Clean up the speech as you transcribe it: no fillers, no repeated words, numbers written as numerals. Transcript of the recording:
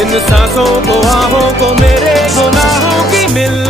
इन सांसों को, आहों को, मेरे गुनाहों की मिल